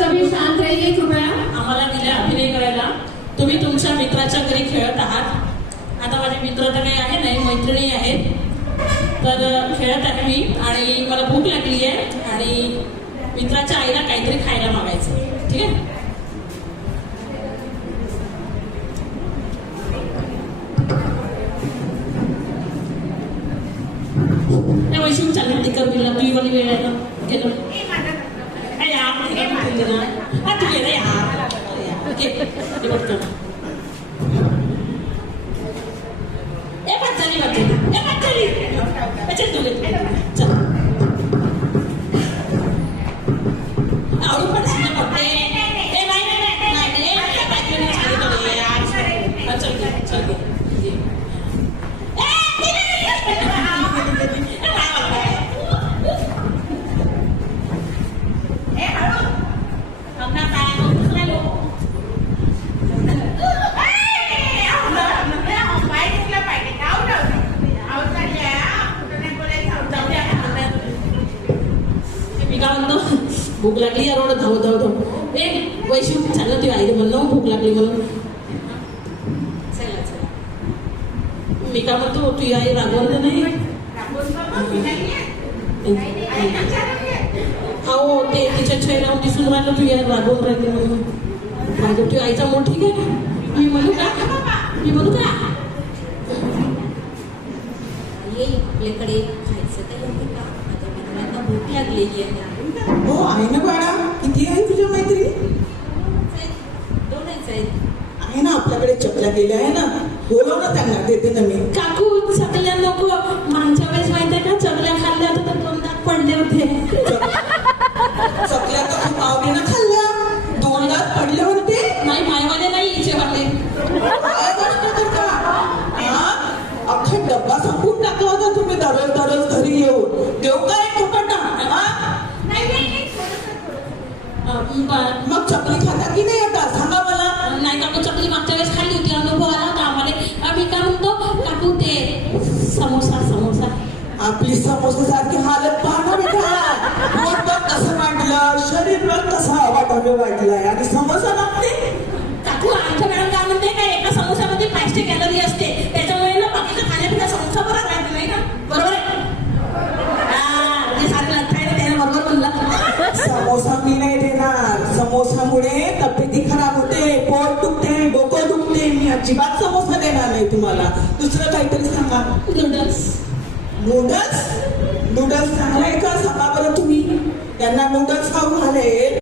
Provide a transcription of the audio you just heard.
सभी शांत रहिए कृपया। आम्हाला दिल्या अभिनय करायला. तुम्ही तुमच्या मित्राच्या घरी खेळत आहात. आता माझे मित्र तर काही आहे नाही, मैत्रिणी आहेत. तर खेळत आहे मी आणि मला भूक लागली आहे आणि मित्राच्या आईला काहीतरी खायला मागायचं. ठीक आहे. त्या वैशिष्ट्य चालू टिकर दिला तुझी वाली वेळ आहे ना गेलो यार तू गेला यार चल तू चल आवडू पण पडते चल भूक लागली यार एवढं धाव धाव धाव ए वैशिव चाललं तुझ्या आईला म्हणलं भूक लागली म्हणून. चला चला मी का म्हणतो तुझी आई रागवलं नाही. हो ते तिच्या चेहऱ्यावर दिसून राहिलं तुझी आई रागवून राहिली म्हणून. माझ्या तुझ्या आईचा मूड ठीक आहे. मी म्हणू का आपल्याकडे खायचं काही आहे का? माझ्या मित्रांना भूक लागलेली आहे. हो आहे ना बाळा. किती आहे तुझ्या मैत्रिणी? दोनच आहेत. आहे ना आपल्याकडे चकल्या गेल्या आहे ना. बोलव ना त्यांना देते ना मी. काकू चकल्या नको. मागच्या वेळेस माहिती आहे का चकल्या खाल्ल्या होत्या तर 2 दात पडले होते. चकल्या तर खूप आवडीनं खाल्ल्या. 2 दात पडले होते. नाही मायवाले नाही इचेवाले. काय गोष्ट करता? अख्खा डब्बा संपून टाकला होता तुम्ही दररोज घरी येऊन. देऊ काय फुकट मग चकली खाता की नाही आता सांगा मला. नाही काकू चकली मागच्या वेळेस खाल्ली होती अनुभव आला होता आम्हाला. आम्ही काय म्हणतो काकू ते समोसा आपली समोसा सारखी हालत पाहणं बेटा. पोट बघ कसं वाटलं, शरीर बघ कसं वाटावे वाटलंय आणि समोसा लागते. काकू आमच्या मॅडम काय म्हणते काय एका समोसामध्ये 500 कॅलरी असते. त्याच्यामुळे ना बाकीचं खाण्यापिण्या समोसा बरं राहते नाही ना. बरोबर आहे. बरोबर म्हणलं. समोसा मी नाही देणार. समोसामुळे तब्येती खराब होते, पोट दुखते, डोकं दुखते. मी अजिबात समोसा देणार नाही तुम्हाला. दुसरं काहीतरी सांगा. नूडल्स चांगला आहे का सांगा बरं तुम्ही. त्यांना नूडल्स खाऊ घालेल